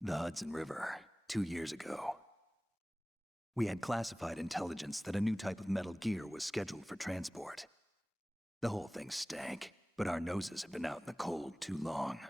The Hudson River, 2 years ago. We had classified intelligence that a new type of metal gear was scheduled for transport. The whole thing stank, but our noses had been out in the cold too long.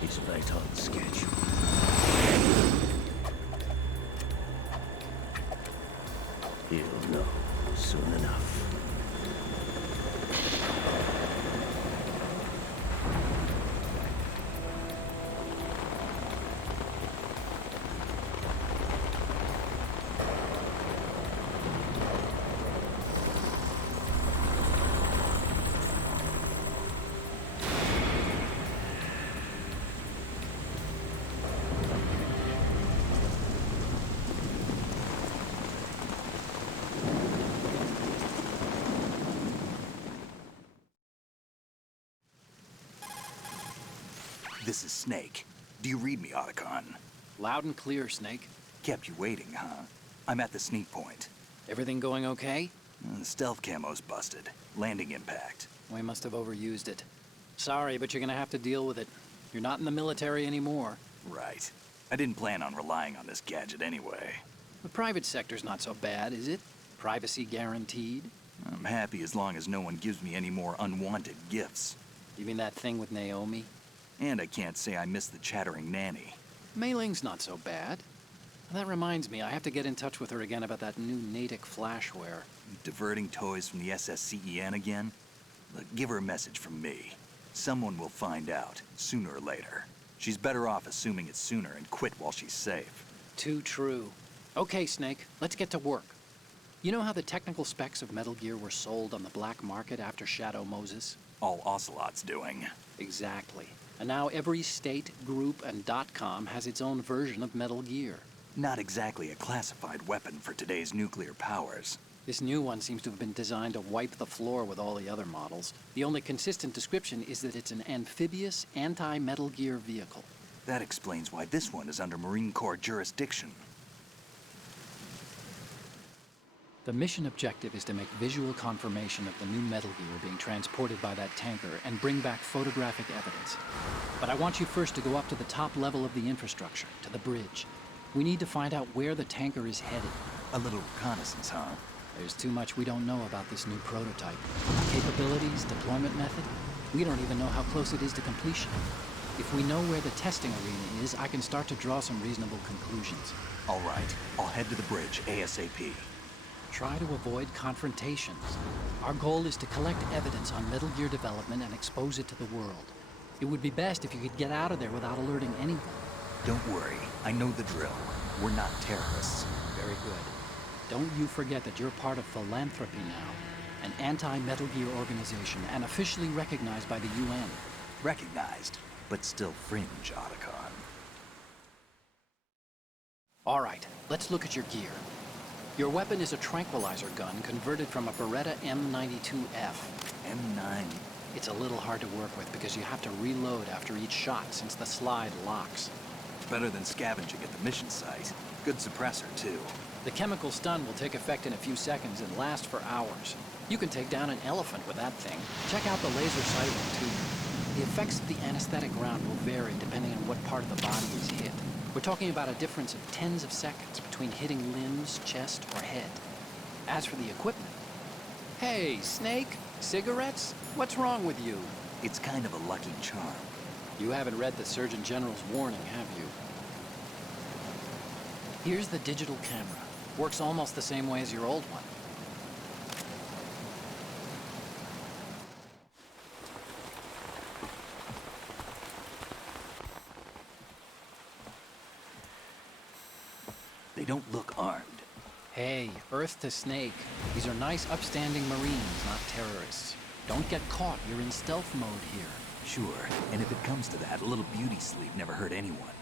He's right on schedule. He'll know soon enough. This is Snake. Do you read me, Otacon? Loud and clear, Snake. Kept you waiting, huh? I'm at the sneak point. Everything going okay? The stealth camo's busted. Landing impact. We must have overused it. Sorry, but you're gonna have to deal with it. You're not in the military anymore. Right. I didn't plan on relying on this gadget anyway. The private sector's not so bad, is it? Privacy guaranteed? I'm happy as long as no one gives me any more unwanted gifts. You mean that thing with Naomi? And I can't say I miss the chattering nanny. Mei Ling's not so bad. That reminds me, I have to get in touch with her again about that new Natick flashware. Diverting toys from the SSCEN again? Look, give her a message from me. Someone will find out, sooner or later. She's better off assuming it sooner and quit while she's safe. Too true. Okay, Snake, let's get to work. You know how the technical specs of Metal Gear were sold on the black market after Shadow Moses? All Ocelot's doing. Exactly. And now every state, group, and .com has its own version of Metal Gear. Not exactly a classified weapon for today's nuclear powers. This new one seems to have been designed to wipe the floor with all the other models. The only consistent description is that it's an amphibious, anti-Metal Gear vehicle. That explains why this one is under Marine Corps jurisdiction. The mission objective is to make visual confirmation of the new Metal Gear being transported by that tanker and bring back photographic evidence. But I want you first to go up to the top level of the infrastructure, to the bridge. We need to find out where the tanker is headed. A little reconnaissance, huh? There's too much we don't know about this new prototype. Capabilities, deployment method. We don't even know how close it is to completion. If we know where the testing arena is, I can start to draw some reasonable conclusions. All right, I'll head to the bridge ASAP. Try to avoid confrontations. Our goal is to collect evidence on Metal Gear development and expose it to the world. It would be best if you could get out of there without alerting anyone. Don't worry, I know the drill. We're not terrorists. Very good. Don't you forget that you're part of Philanthropy now, an anti-Metal Gear organization and officially recognized by the UN. Recognized, but still fringe, Otacon. All right, let's look at your gear. Your weapon is a tranquilizer gun converted from a Beretta M92F. M9. It's a little hard to work with because you have to reload after each shot since the slide locks. Better than scavenging at the mission site. Good suppressor, too. The chemical stun will take effect in a few seconds and last for hours. You can take down an elephant with that thing. Check out the laser sighting, too. The effects of the anesthetic round will vary depending on what part of the body is hit. We're talking about a difference of tens of seconds between hitting limbs, chest, or head. As for the equipment... Hey, Snake? Cigarettes? What's wrong with you? It's kind of a lucky charm. You haven't read the Surgeon General's warning, have you? Here's the digital camera. Works almost the same way as your old one. They don't look armed. Hey, Earth to Snake. These are nice, upstanding Marines, not terrorists. Don't get caught. You're in stealth mode here. Sure, and if it comes to that, a little beauty sleep never hurt anyone.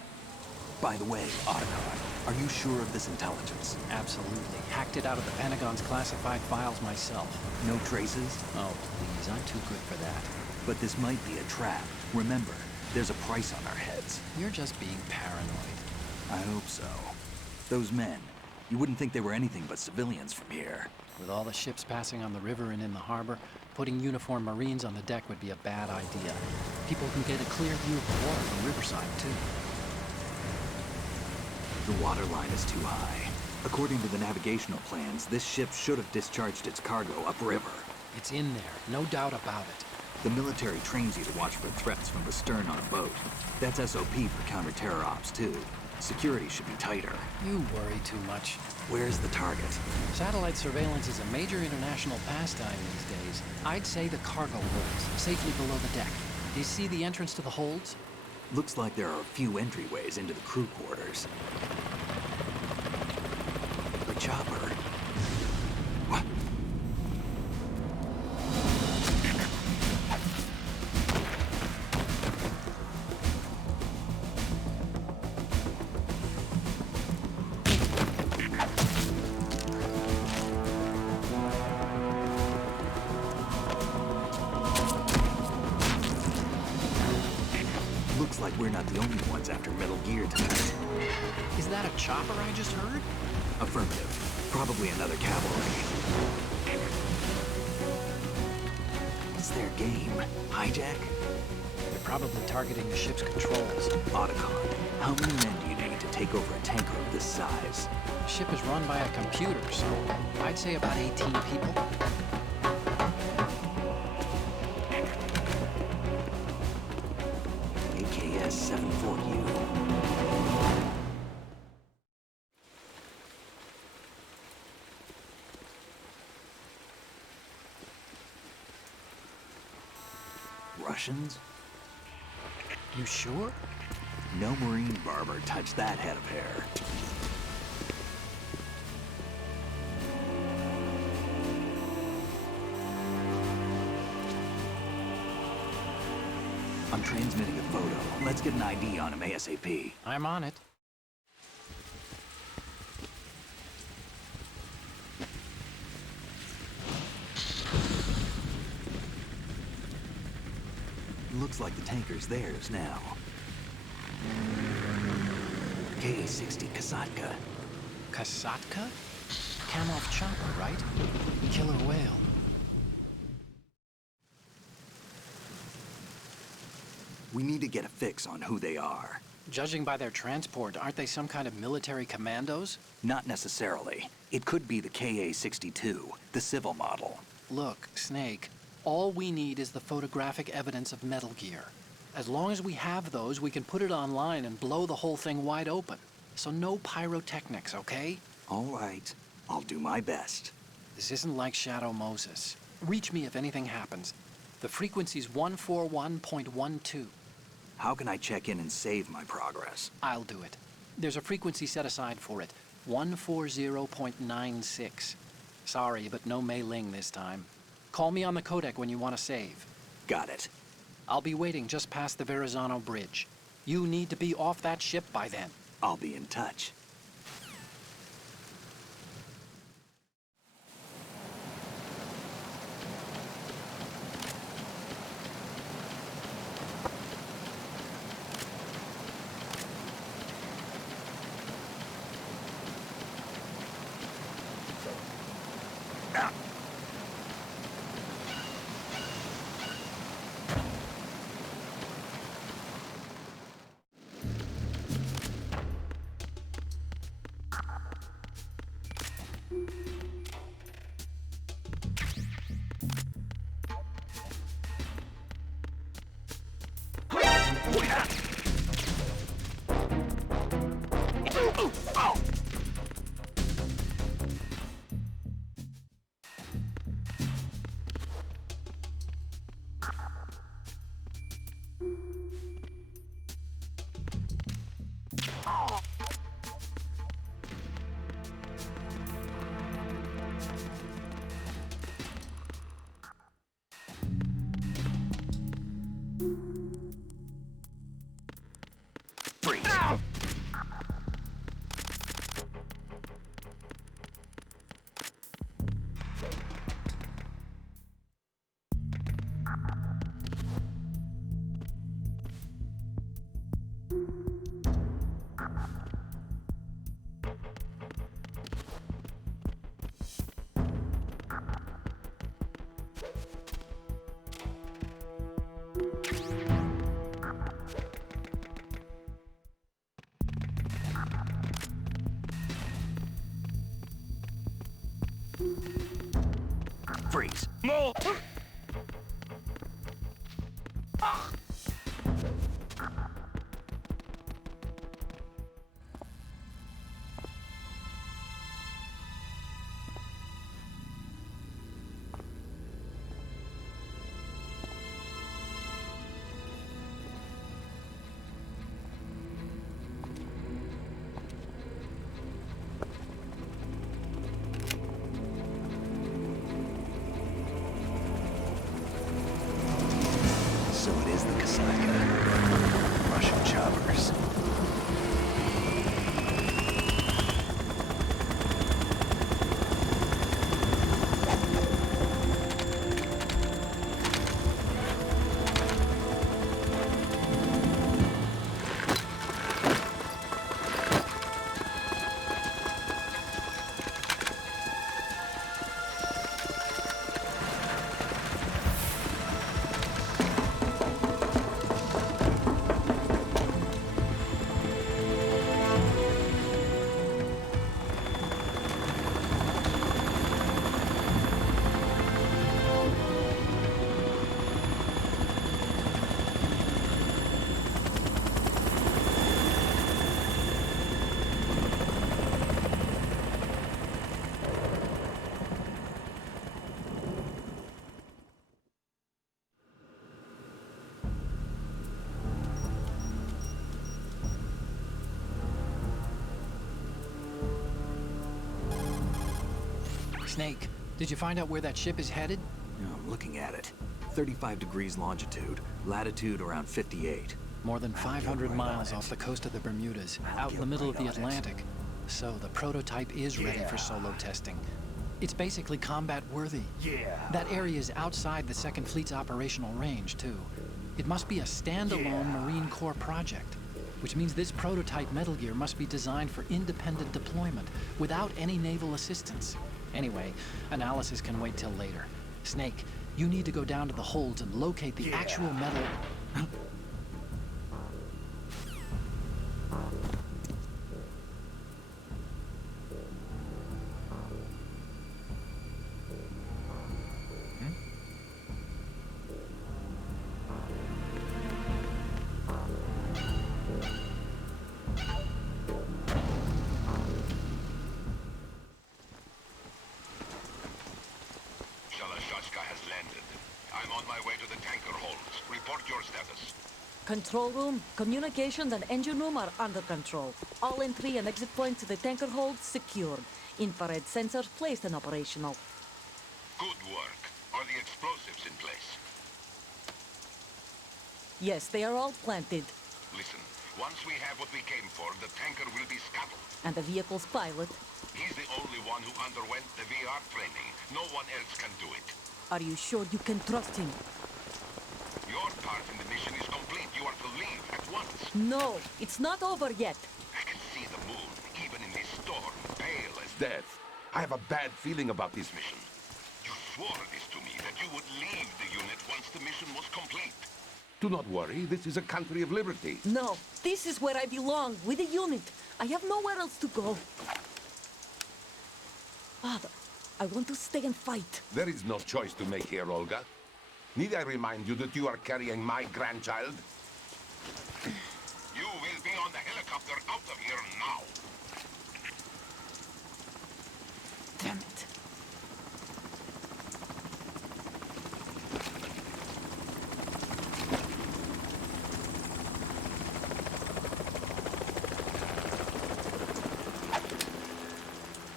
By the way, Otacon, are you sure of this intelligence? Absolutely. Hacked it out of the Pentagon's classified files myself. No traces? Oh, please, I'm too good for that. But this might be a trap. Remember, there's a price on our heads. You're just being paranoid. I hope so. Those men, you wouldn't think they were anything but civilians from here. With all the ships passing on the river and in the harbor, putting uniformed Marines on the deck would be a bad idea. People can get a clear view of the water from Riverside, too. The water line is too high. According to the navigational plans, this ship should have discharged its cargo upriver. It's in there, no doubt about it. The military trains you to watch for threats from the stern on a boat. That's SOP for counter-terror ops, too. Security should be tighter. You worry too much. Where's the target? Satellite surveillance is a major international pastime these days. I'd say the cargo holds, safely below the deck. Do you see the entrance to the holds? Looks like there are a few entryways into the crew quarters. The chopper. What? Looks like we're not the only ones after Metal Gear tonight. Is that a chopper I just heard? Affirmative. Probably another cavalry. What's their game? Hijack? They're probably targeting the ship's controls. Otacon, how many men do you need to take over a tanker of this size? The ship is run by a computer, so I'd say about 18 people. AKS-74U. Russians? You sure? No Marine barber touched that head of hair. I'm transmitting a photo. Let's get an ID on him ASAP. I'm on it. Looks like the tanker's theirs now. KA-60 Kasatka. Kasatka? Kamov chopper, right? Killer whale. We need to get a fix on who they are. Judging by their transport, aren't they some kind of military commandos? Not necessarily. It could be the KA-62, the civil model. Look, Snake, all we need is the photographic evidence of Metal Gear. As long as we have those, we can put it online and blow the whole thing wide open. So no pyrotechnics, okay? All right. I'll do my best. This isn't like Shadow Moses. Reach me if anything happens. The frequency's 141.12. How can I check in and save my progress? I'll do it. There's a frequency set aside for it. 140.96. Sorry, but no Mei Ling this time. Call me on the codec when you want to save. Got it. I'll be waiting just past the Verrazano Bridge. You need to be off that ship by then. I'll be in touch. Freeze. No! So it is the Kasatka. Russian choppers. Snake, did you find out where that ship is headed? I'm looking at it. 35 degrees longitude, latitude around 58. More than 500 miles off the coast of the Bermudas, out in the middle of the Atlantic. So the prototype is ready for solo testing. It's basically combat worthy. That area is outside the Second Fleet's operational range, too. It must be a standalone Marine Corps project, which means this prototype Metal Gear must be designed for independent deployment, without any naval assistance. Anyway, analysis can wait till later. Snake, you need to go down to the holds and locate the actual metal... Shalashaska has landed. I'm on my way to the tanker holds. Report your status. Control room, communications and engine room are under control. All entry and exit points to the tanker hold secured. Infrared sensors placed and operational. Good work. Are the explosives in place? Yes, they are all planted. Listen, once we have what we came for, the tanker will be scuttled. And the vehicle's pilot. He's the only one who underwent the VR training. No one else can do it. Are you sure you can trust him? Your part in the mission is complete. You are to leave at once. No, it's not over yet. I can see the moon, even in this storm, pale as death. I have a bad feeling about this mission. You swore this to me, that you would leave the unit once the mission was complete. Do not worry, this is a country of liberty. No, this is where I belong, with the unit. I have nowhere else to go. Father, I want to stay and fight. There is no choice to make here, Olga. Need I remind you that you are carrying my grandchild? You will be on the helicopter out of here now. Damn it.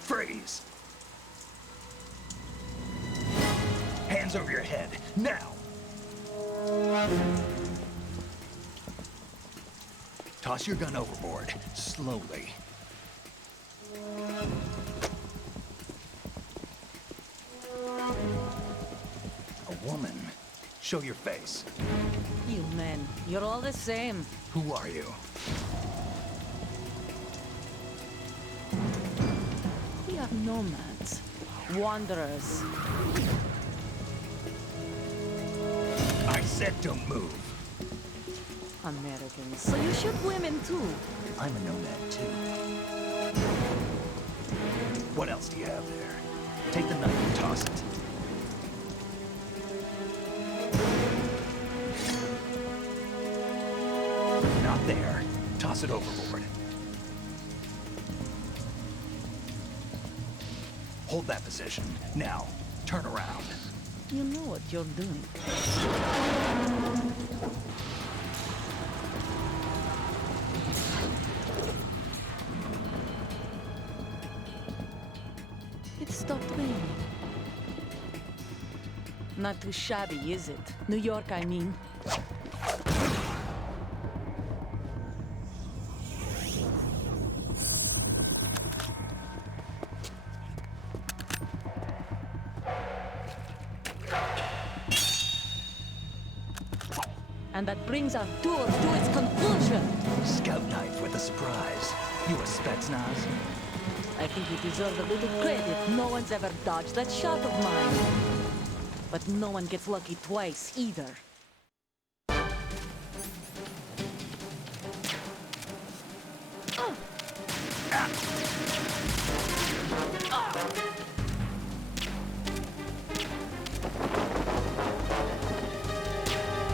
Freeze! Hands over your head, now! Toss your gun overboard, slowly. A woman. Show your face. You men, you're all the same. Who are you? We are nomads. Wanderers. I said don't move. Americans. So you shoot women too. I'm a nomad too. What else do you have there? Take the knife and toss it. Not there. Toss it overboard. Hold that position. Now, turn around. You know what you're doing. It stopped raining. Not too shabby, is it? New York, I mean. And that brings our tour to its conclusion. Scout knife with a surprise. You a Spetsnaz? I think you deserve a little credit. No one's ever dodged that shot of mine. But no one gets lucky twice, either.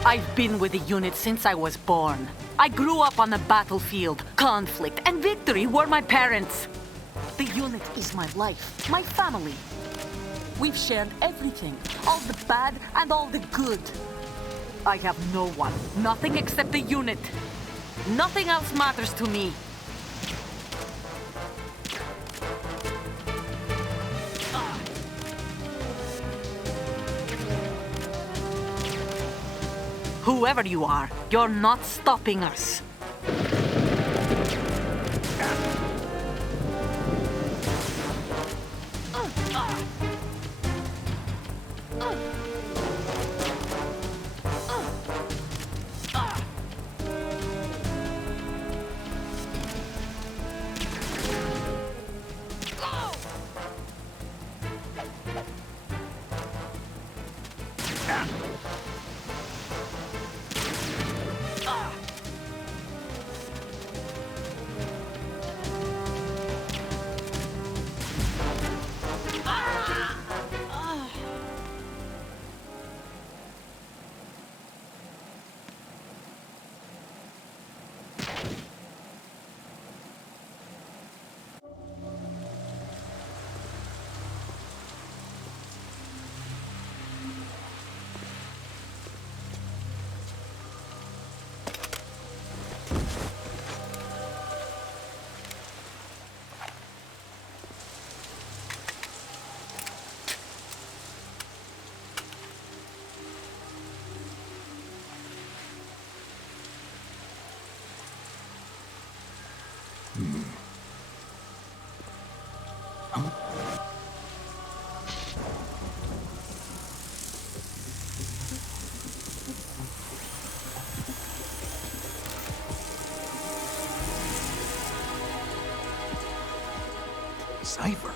I've been with the unit since I was born. I grew up on the battlefield. Conflict and victory were my parents. The unit is my life, my family. We've shared everything, all the bad and all the good. I have no one, nothing except the unit. Nothing else matters to me. Whoever you are, you're not stopping us. Cipher?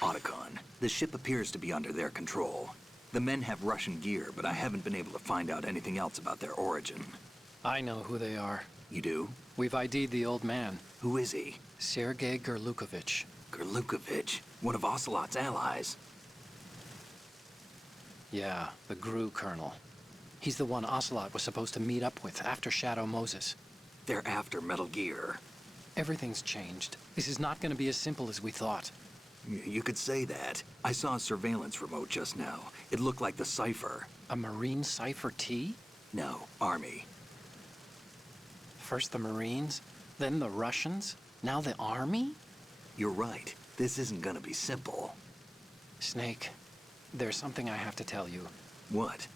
Otacon, the ship appears to be under their control. The men have Russian gear, but I haven't been able to find out anything else about their origin. I know who they are. You do? We've ID'd the old man, Who is he? Sergei Gerlukovich. Gerlukovich, one of Ocelot's allies. Yeah, the GRU colonel. He's the one Ocelot was supposed to meet up with after Shadow Moses. They're after Metal Gear. Everything's changed. This is not going to be as simple as we thought. You could say that. I saw a surveillance remote just now. It looked like the Cipher. A Marine Cipher T? No, Army. First the Marines, then the Russians, now the Army? You're right. This isn't gonna be simple. Snake, there's something I have to tell you. What?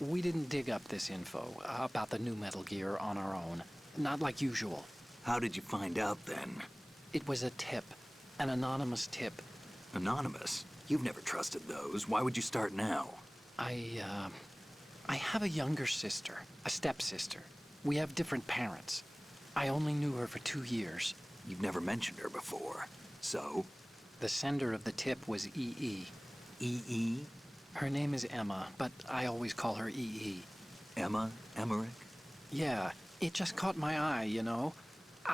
We didn't dig up this info about the new Metal Gear on our own. Not like usual. How did you find out then? It was a tip. An anonymous tip. Anonymous? You've never trusted those. Why would you start now? I have a younger sister, a stepsister. We have different parents. I only knew her for 2 years. You've never mentioned her before. So? The sender of the tip was EE. EE? Her name is Emma, but I always call her EE. Emma? Emmerich? Yeah, it just caught my eye, you know?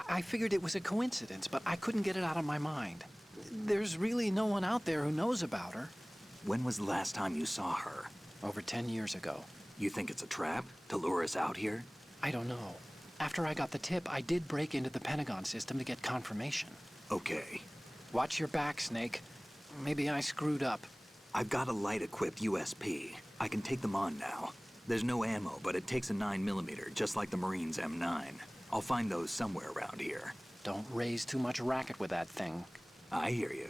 I figured it was a coincidence, but I couldn't get it out of my mind. There's really no one out there who knows about her. When was the last time you saw her? Over 10 years ago. You think it's a trap? To lure us out here? I don't know. After I got the tip, I did break into the Pentagon system to get confirmation. Okay. Watch your back, Snake. Maybe I screwed up. I've got a light-equipped USP. I can take them on now. There's no ammo, but it takes a 9mm, just like the Marines' M9. I'll find those somewhere around here. Don't raise too much racket with that thing. I hear you.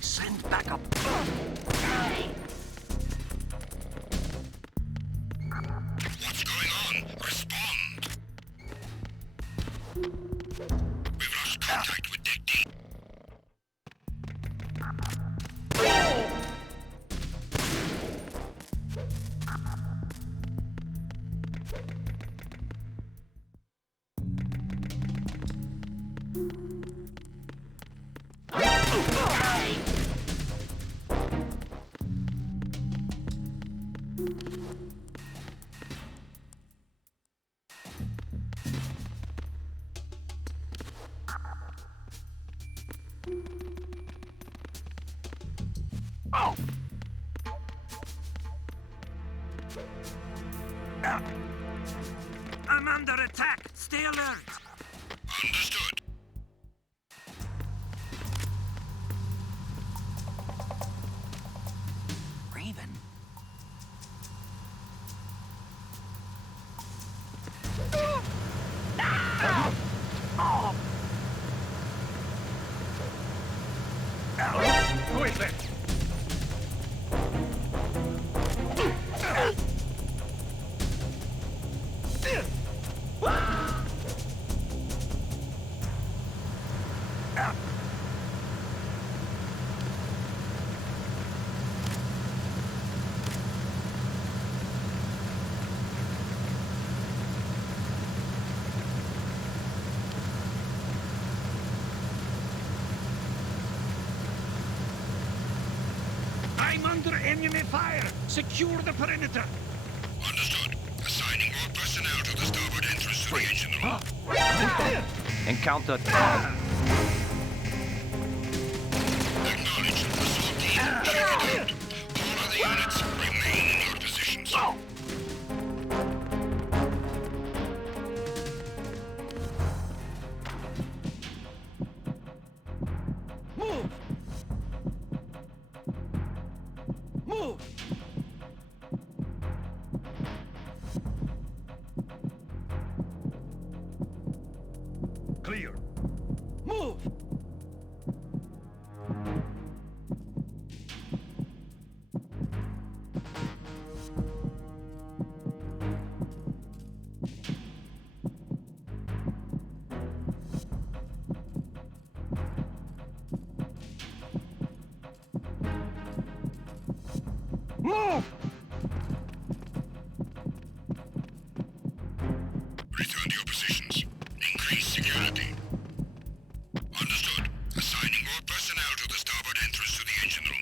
Send backup. What's going on? Respond! We've lost contact with Deck D. I'm under attack. Stay alert. Understood. Raven. Who is it? I'm under enemy fire. Secure the perimeter. Understood. Assigning more personnel to the starboard entrance to the engine room. Encounter. Acknowledged. Assault team, check it out. All other units remain in your positions. Move. Move. Clear. Move. Move! Return to your positions. Increase security. Understood. Assigning more personnel to the starboard entrance to the engine room.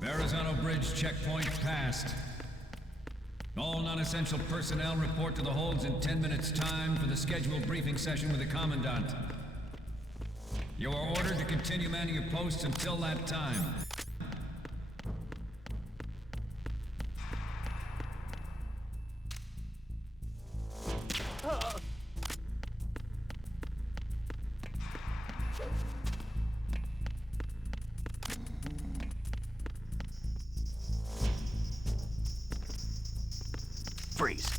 Verrazano Bridge checkpoint passed. All non-essential personnel report to the holds in 10 minutes' time for the scheduled briefing session with the Commandant. You are ordered to continue manning your posts until that time. Freeze.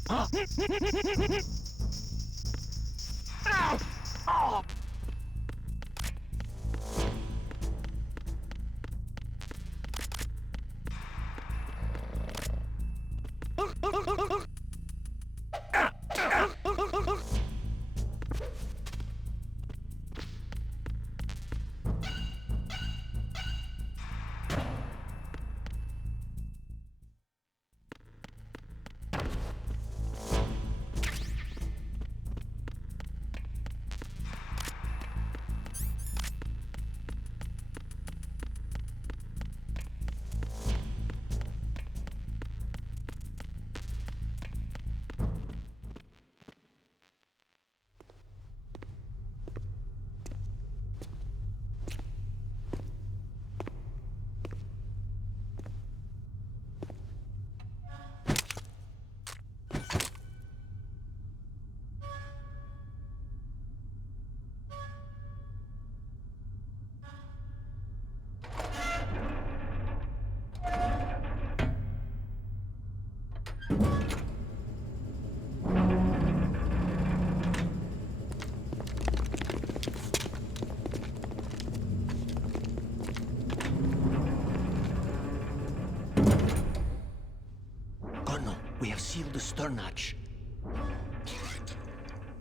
We have sealed the stern hatch.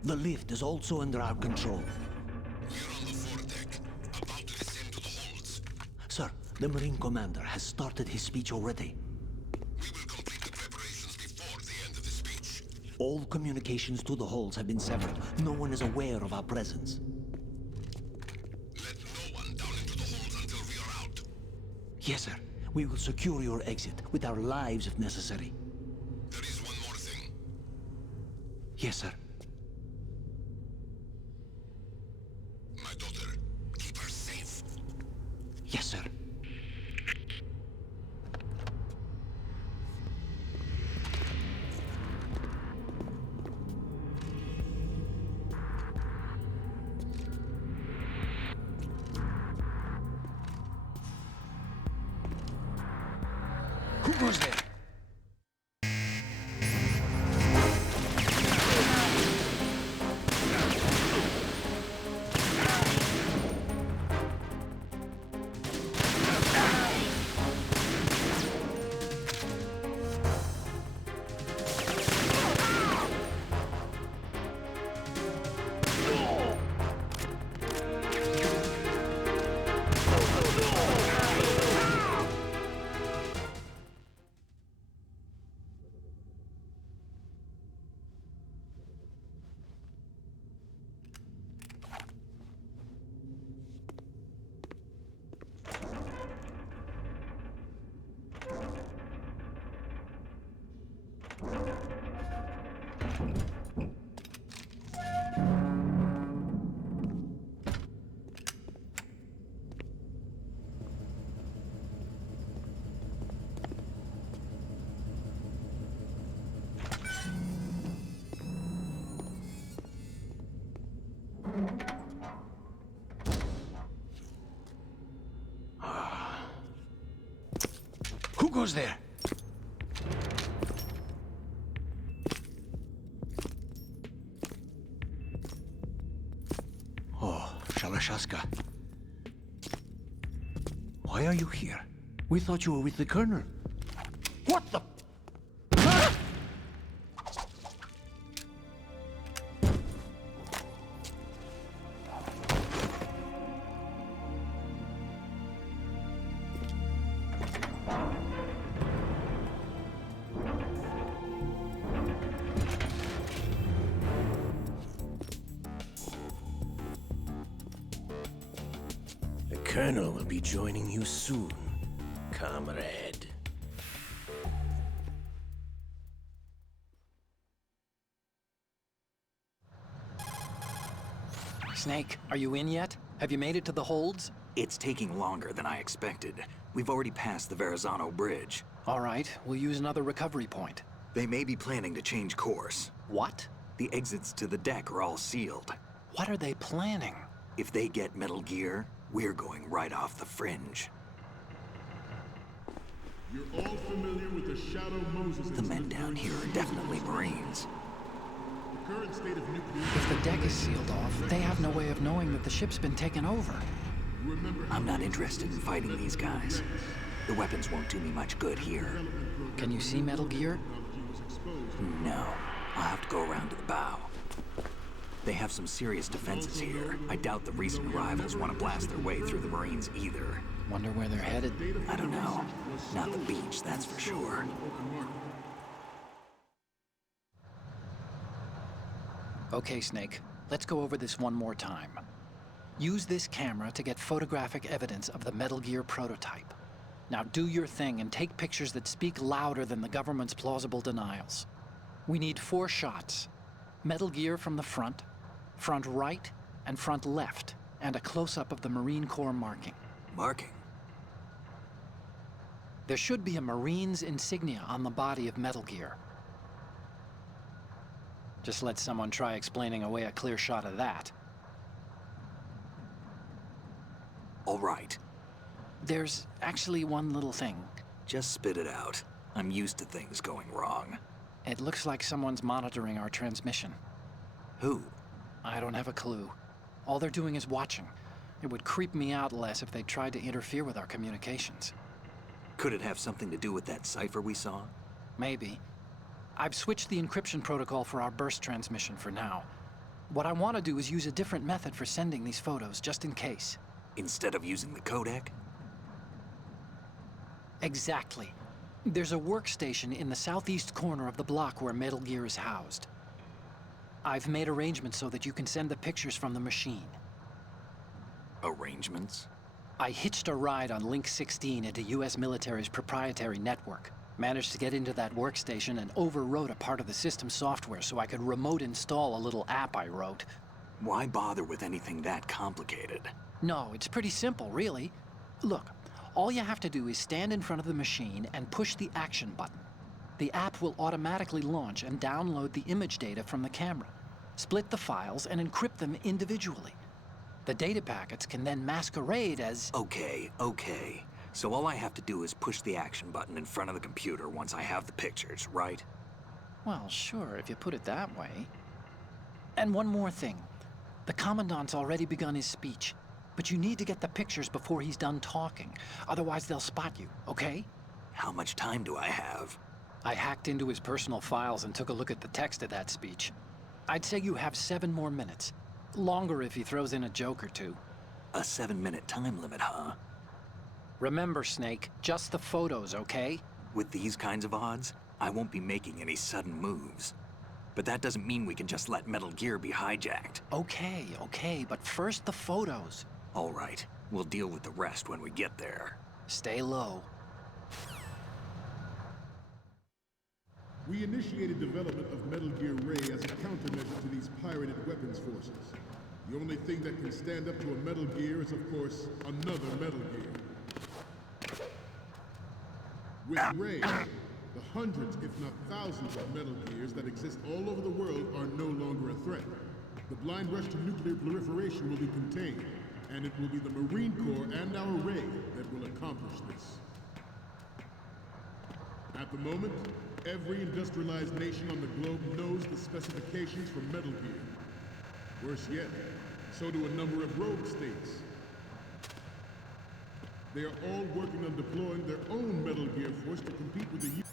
The lift is also under our control. We're on the foredeck, about to descend to the holds. Sir, the Marine Commander has started his speech already. We will complete the preparations before the end of the speech. All communications to the holds have been severed. No one is aware of our presence. Let no one down into the holds until we are out. Yes, sir. We will secure your exit, with our lives if necessary. There is one more thing. Yes, sir. My daughter, keep her safe. Yes, sir. Who goes there? Who goes there? Oh, Shalashaska. Why are you here? We thought you were with the Colonel. What the? The Colonel will be joining you soon, comrade. Snake, are you in yet? Have you made it to the holds? It's taking longer than I expected. We've already passed the Verrazano Bridge. All right, we'll use another recovery point. They may be planning to change course. What? The exits to the deck are all sealed. What are they planning? If they get Metal Gear, we're going right off the fringe. You're all familiar with the Shadow Moses The men down here are definitely Marines. The current state of nuclear... If the deck is sealed off, they have no way of knowing that the ship's been taken over. I'm not interested in fighting these guys. The weapons won't do me much good here. Can you see Metal Gear? No. I'll have to go around to the bow. They have some serious defenses here. I doubt the recent arrivals want to blast their way through the Marines either. Wonder where they're headed. I don't know. Not the beach, that's for sure. Okay, Snake. Let's go over this one more time. Use this camera to get photographic evidence of the Metal Gear prototype. Now do your thing and take pictures that speak louder than the government's plausible denials. We need 4 shots. Metal Gear from the front right, and front left, and a close-up of the Marine Corps marking. Marking? There should be a Marine's insignia on the body of Metal Gear. Just let someone try explaining away a clear shot of that. All right. There's actually one little thing. Just spit it out. I'm used to things going wrong. It looks like someone's monitoring our transmission. Who? I don't have a clue. All they're doing is watching. It would creep me out less if they tried to interfere with our communications. Could it have something to do with that cipher we saw? Maybe. I've switched the encryption protocol for our burst transmission for now. What I want to do is use a different method for sending these photos, just in case. Instead of using the codec? Exactly. There's a workstation in the southeast corner of the block where Metal Gear is housed. I've made arrangements so that you can send the pictures from the machine. Arrangements? I hitched a ride on Link 16 into US military's proprietary network. Managed to get into that workstation and overwrote a part of the system software so I could remote install a little app I wrote. Why bother with anything that complicated? No, it's pretty simple, really. Look, all you have to do is stand in front of the machine and push the action button. The app will automatically launch and download the image data from the camera, split the files, and encrypt them individually. The data packets can then masquerade as... Okay. So all I have to do is push the action button in front of the computer once I have the pictures, right? Well, sure, if you put it that way. And one more thing. The Commandant's already begun his speech, but you need to get the pictures before he's done talking. Otherwise, they'll spot you, okay? How much time do I have? I hacked into his personal files and took a look at the text of that speech. I'd say you have 7 more minutes. Longer if he throws in a joke or two. A 7-minute time limit, huh? Remember, Snake, just the photos, okay? With these kinds of odds, I won't be making any sudden moves. But that doesn't mean we can just let Metal Gear be hijacked. Okay, but first the photos. All right, we'll deal with the rest when we get there. Stay low. We initiated development of Metal Gear Ray as a countermeasure to these pirated weapons forces. The only thing that can stand up to a Metal Gear is, of course, another Metal Gear. With Ray, the hundreds, if not thousands, of Metal Gears that exist all over the world are no longer a threat. The blind rush to nuclear proliferation will be contained, and it will be the Marine Corps and our Ray that will accomplish this. At the moment, every industrialized nation on the globe knows the specifications for Metal Gear. Worse yet, so do a number of rogue states. They are all working on deploying their own Metal Gear force to compete with the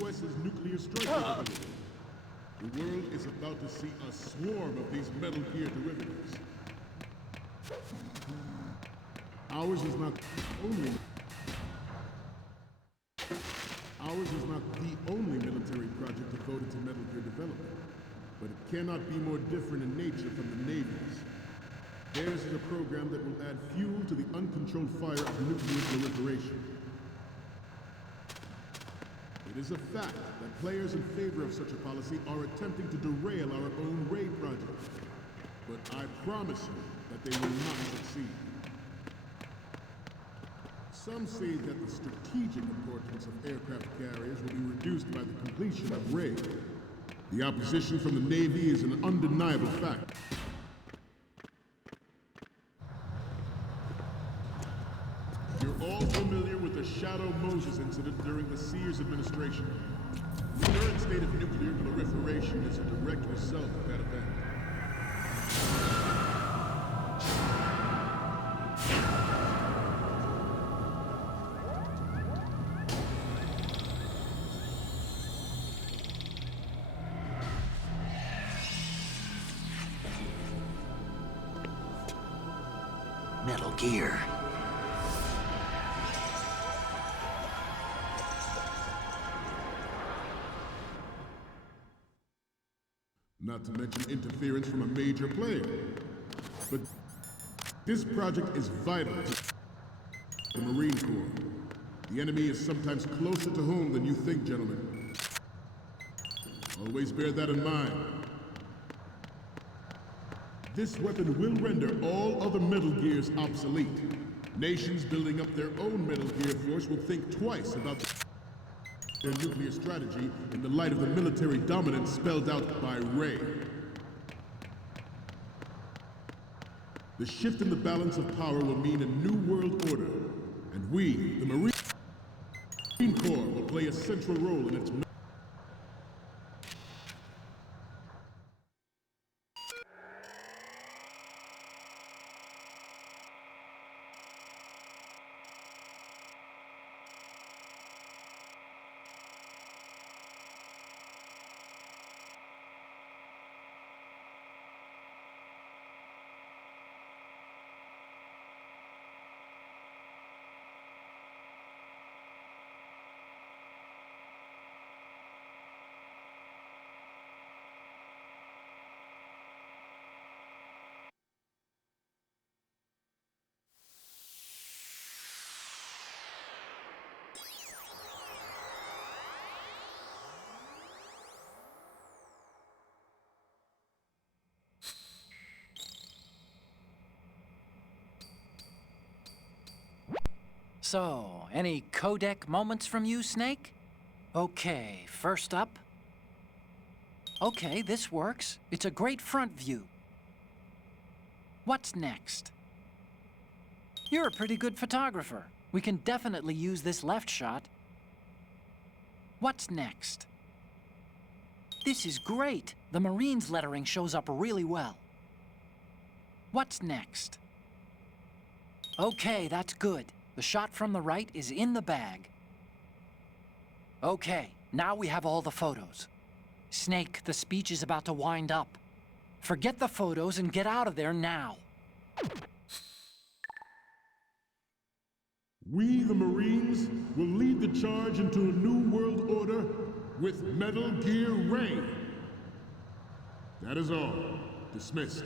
US's nuclear strike capability. The world is about to see a swarm of these Metal Gear derivatives. Ours is not the only military project devoted to Metal Gear development, but it cannot be more different in nature from the Navy's. Theirs is a program that will add fuel to the uncontrolled fire of nuclear proliferation. It is a fact that players in favor of such a policy are attempting to derail our own Ray project. But I promise you that they will not succeed. Some say that the strategic importance of aircraft carriers will be reduced by the completion of Ray. The opposition from the Navy is an undeniable fact. You're all familiar with the Shadow Moses incident during the Sears administration. The current state of nuclear proliferation is a direct result of that event. Metal Gear. Not to mention interference from a major player. But this project is vital to the Marine Corps. The enemy is sometimes closer to home than you think, gentlemen. Always bear that in mind. This weapon will render all other Metal Gears obsolete. Nations building up their own Metal Gear force will think twice about their nuclear strategy in the light of the military dominance spelled out by Ray. The shift in the balance of power will mean a new world order, and we, the Marine Corps, will play a central role in its So, any codec moments from you, Snake? Okay, first up. Okay, this works. It's a great front view. What's next? You're a pretty good photographer. We can definitely use this left shot. What's next? This is great. The Marines lettering shows up really well. What's next? Okay, that's good. The shot from the right is in the bag. Okay, now we have all the photos. Snake, the speech is about to wind up. Forget the photos and get out of there now. We, the Marines, will lead the charge into a new world order with Metal Gear Ray. That is all. Dismissed.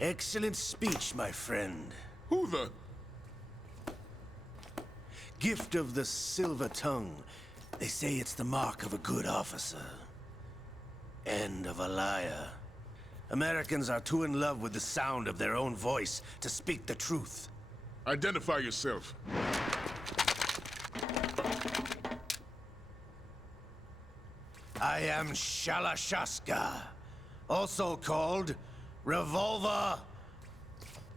Excellent speech, my friend. Who the? Gift of the silver tongue. They say it's the mark of a good officer. And of a liar. Americans are too in love with the sound of their own voice to speak the truth. Identify yourself. I am Shalashaska, also called Revolver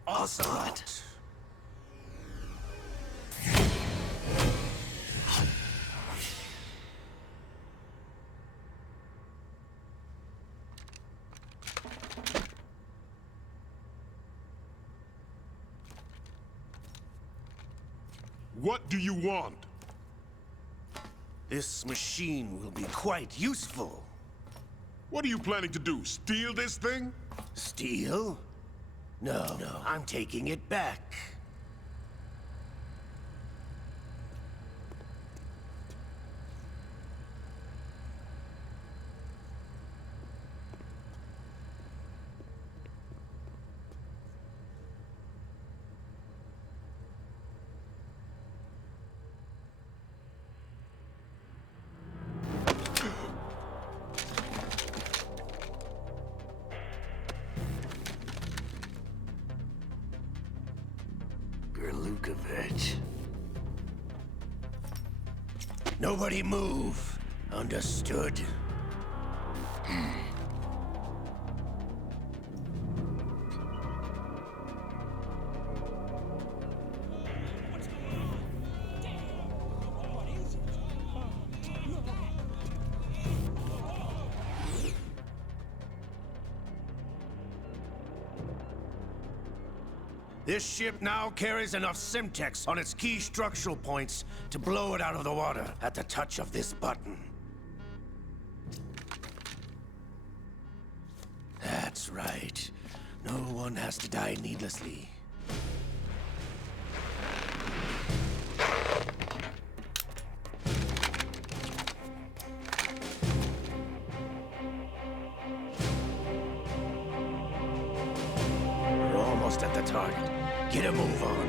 Ocelot. What do you want? This machine will be quite useful. What are you planning to do? Steal this thing? Steal? No, I'm taking it back. Nobody move. Understood? This ship now carries enough Simtex on its key structural points to blow it out of the water at the touch of this button. That's right. No one has to die needlessly. We're almost at the target. Get a move on.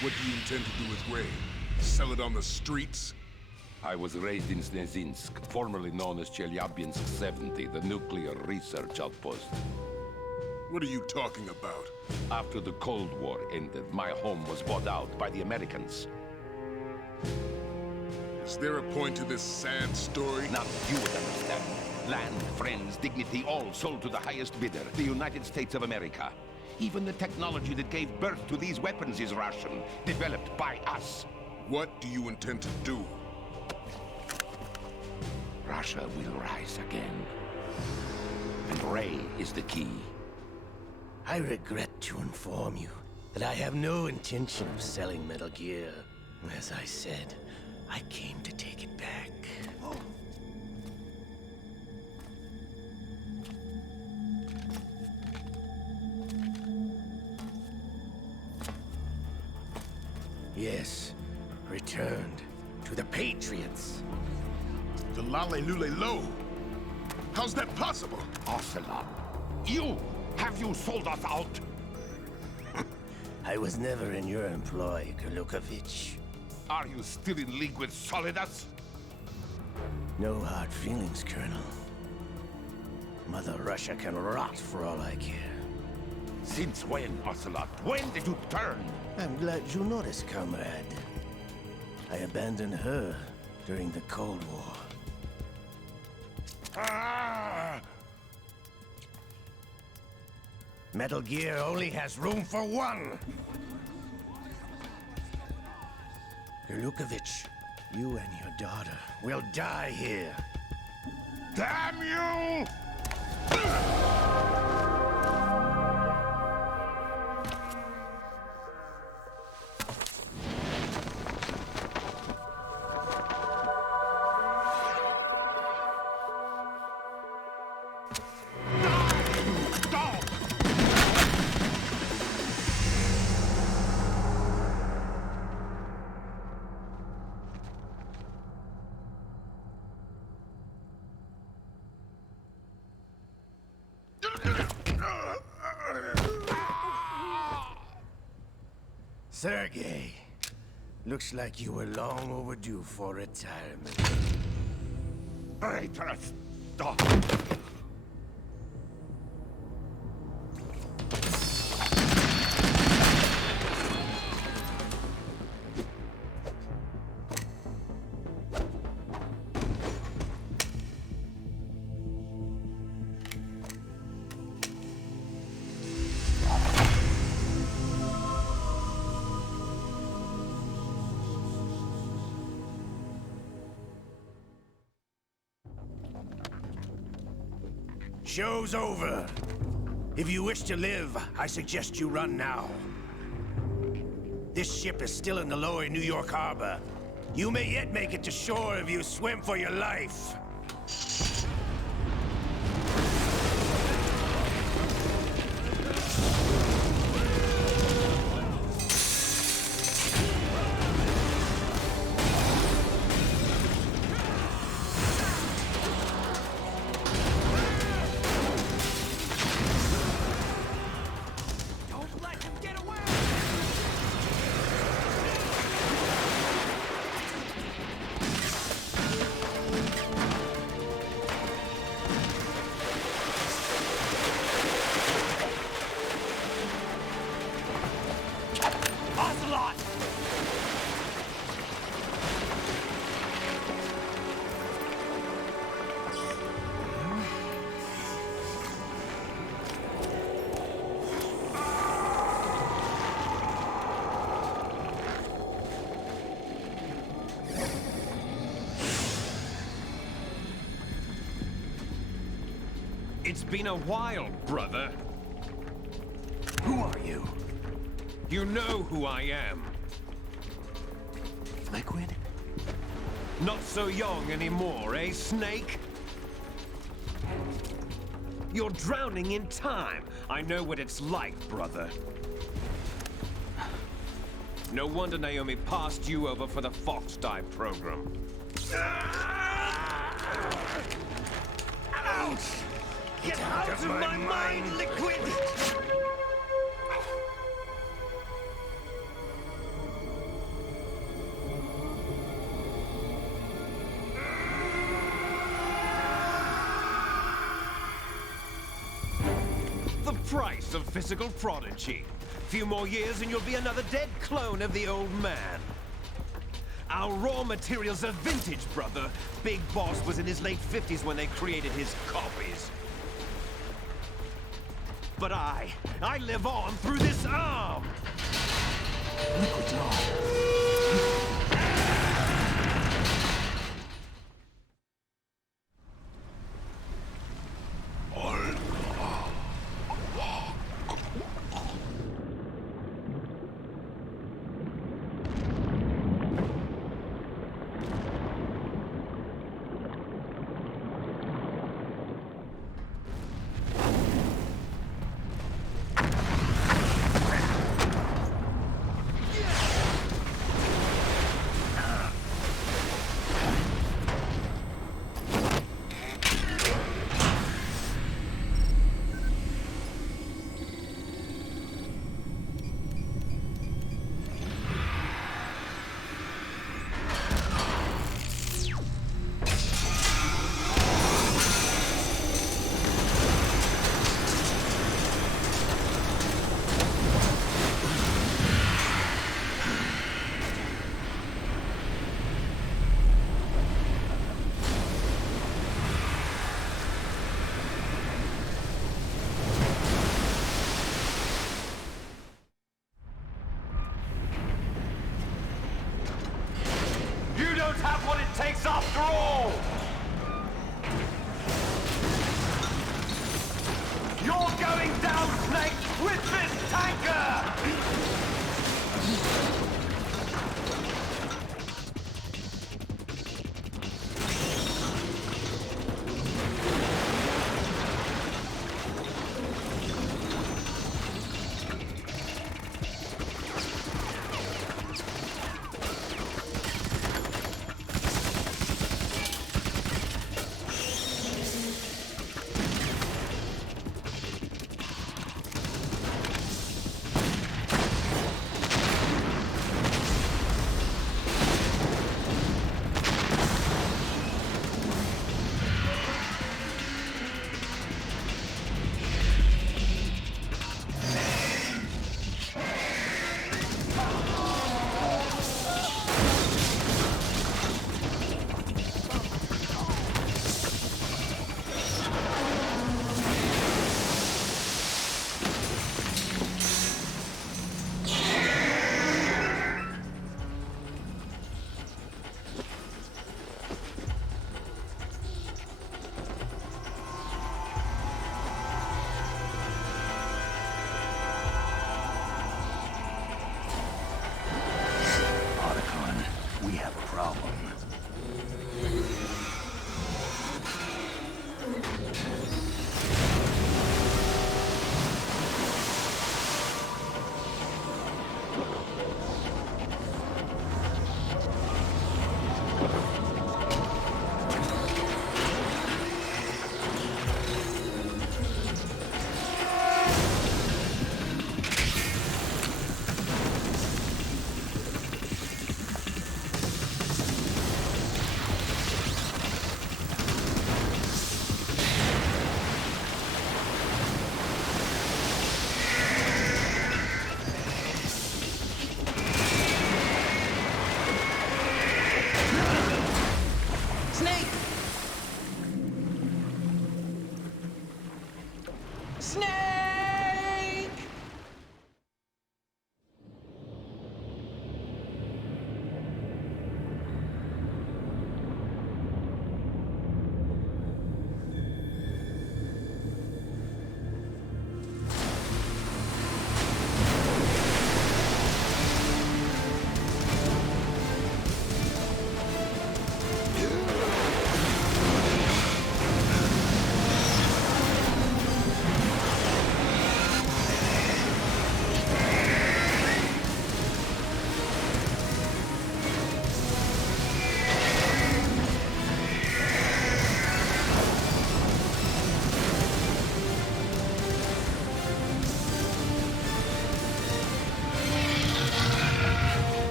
What do you intend to do with Ray? Sell it on the streets? I was raised in Snezinsk, formerly known as Chelyabinsk 70, the nuclear research outpost. What are you talking about? After the Cold War ended, my home was bought out by the Americans. Is there a point to this sad story? Now you would understand. Land, friends, dignity, all sold to the highest bidder, the United States of America. Even the technology that gave birth to these weapons is Russian, developed by us. What do you intend to do? Russia will rise again. And Ray is the key. I regret to inform you that I have no intention of selling Metal Gear. As I said, I came to take it back. Yes, returned to the Patriots. The Lale Lule Lo. How's that possible? Ocelot, have you sold us out? I was never in your employ, Gurlukovich. Are you still in league with Solidas? No hard feelings, Colonel. Mother Russia can rot for all I care. Since when, Ocelot? When did you turn? I'm glad you noticed, comrade. I abandoned her during the Cold War. Ah! Metal Gear only has room for one! Gurlukovich, you and your daughter will die here. Damn you! Sergei, looks like you were long overdue for retirement. Traitorous dog! Show's over. If you wish to live, I suggest you run now. This ship is still in the lower New York harbor. You may yet make it to shore if you swim for your life. It's been a while, brother. Who are you? You know who I am. Liquid? Not so young anymore, eh, Snake? You're drowning in time. I know what it's like, brother. No wonder Naomi passed you over for the Fox Dive program. Ouch! Get out of my mind, Liquid! The price of physical prodigy. Few more years and you'll be another dead clone of the old man. Our raw materials are vintage, brother. Big Boss was in his late 50s when they created his copies. But I live on through this arm! Liquid's on.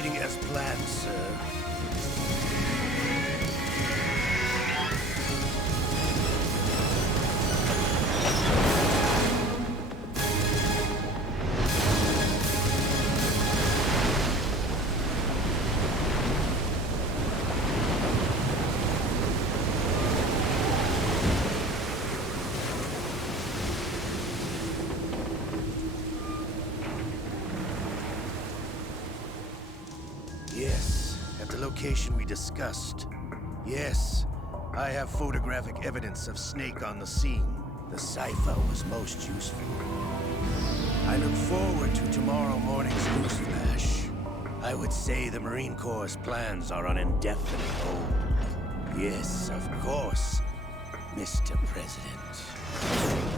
proceeding as planned, sir. Yes, at the location we discussed. Yes, I have photographic evidence of Snake on the scene. The cipher was most useful. I look forward to tomorrow morning's newsflash. I would say the Marine Corps' plans are on indefinite hold. Yes, of course, Mr. President.